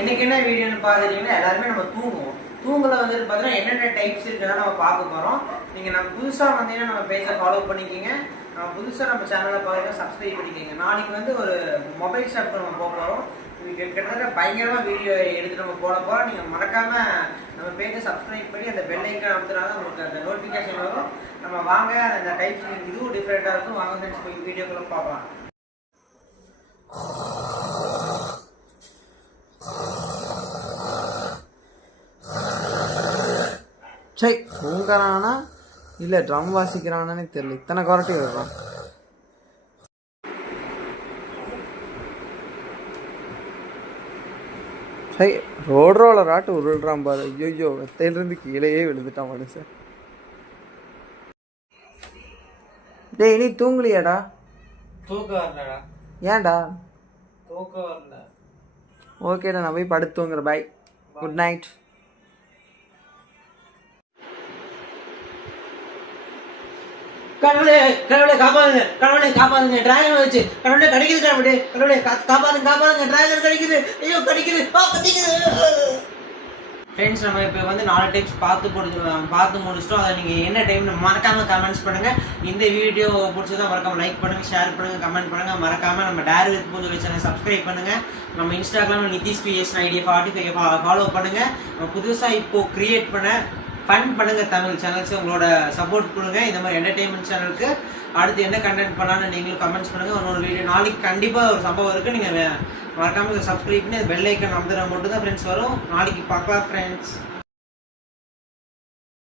இன்னைக்கு என்ன வீடியோன்னு பார்த்துட்டீங்கன்னா எல்லாருமே நம்ம தூங்குவோம். தூங்கல வந்து பார்த்தீங்கன்னா என்னென்ன டைப்ஸ் இருக்குன்னு நம்ம பார்க்க போகிறோம். நீங்கள் நம்ம புதுசாக வந்தீங்கன்னா நம்ம பேஜை ஃபாலோ பண்ணிக்கிங்க. நம்ம புதுசாக நம்ம சேனலை பார்த்தீங்கன்னா சப்ஸ்கிரைப் பண்ணிக்கோங்க. நாளைக்கு வந்து ஒரு மொபைல் ஷாப் நம்ம போக போகிறோம். கிட்டத்தட்ட பயங்கரமாக வீடியோ எடுத்து நம்ம போட போகிறோம். நீங்கள் மறக்காமல் நம்ம பேஜை சப்ஸ்கிரைப் பண்ணி அந்த பெல் ஐக்கான் அமுத்தினா தான் உங்களுக்கு அந்த நோட்டிஃபிகேஷன் வரும். நம்ம வாங்க அந்த டைப்ஸ் இதுவும் டிஃப்ரெண்ட்டாக இருக்கும். வாங்க ஃப்ரெண்ட்ஸ் போய் வீடியோக்குள்ள பார்க்கலாம். சரி, தூங்குறானா இல்லை ட்ரம் வாசிக்கிறானே தெரியல, இத்தனை குவாலிட்டி வருவான். சரி, ரோலர் ஆட்டு உருள்றான் பாரு. ஐயோ, வெத்தையிலிருந்து கீழேயே விழுந்துட்டான் மனுஷன். டேய், நீ தூங்கலையாடா? தூக்கம் வரலடா. ஏன்டா? தூக்கம் வரல. ஓகேடா, நான் போய் படுத்து தூங்குறேன். பாய், குட் நைட். கடவுளே கடவுளே காப்பாதுங்க, கடவுளே காப்பாதுங்க, டிராகன் வச்சு கடவுளே கடிக்குது, கடவுளே கடவுளே காப்பாதுங்க காப்பாதுங்க, டிராகன் கடிக்குது, ஐயோ கடிக்குது, கடிக்குது. ஃப்ரெண்ட்ஸ், நம்ம இப்போ வந்து 4 டைப்ஸ் பார்த்து முடிச்சிட்டோம். அதை நீங்கள் என்ன டைம்னு மறக்காமல் கமெண்ட்ஸ் பண்ணுங்கள். இந்த வீடியோ பிடிச்சதா மறக்காமல் லைக் பண்ணுங்கள், ஷேர் பண்ணுங்கள், கமெண்ட் பண்ணுங்கள். மறக்காமல் நம்ம டேர் வித் பூஞ்சோலி சேனல் சப்ஸ்கிரைப் பண்ணுங்கள். நம்ம இன்ஸ்டாகிராமில் நிதிஷ் பிஎஸ் ஐடியை 45 ஃபாலோ பண்ணுங்கள். நம்ம புதுசாக இப்போது க்ரியேட் பண்ண ஃபன் பண்ணுங்க தமிழ் சேனல்ஸ் உங்களோட சப்போர்ட் கொடுங்க. இந்த மாதிரி என்டர்டெயின்மெண்ட் சேனலுக்கு அடுத்து என்ன கண்டென்ட் பண்ணலான்னு நீங்களும் கமெண்ட்ஸ் பண்ணுங்கள். இன்னொரு வீடியோ நாளைக்கு கண்டிப்பாக ஒரு சம்பவம் இருக்குது. நீங்கள் மறக்காமல் சப்ஸ்கிரைப் பண்ணி பெல் ஐக்கான் அமுத்துனா மட்டும் தான் ஃப்ரெண்ட்ஸ் வரும். நாளைக்கு பார்க்கலாம் ஃப்ரெண்ட்ஸ்.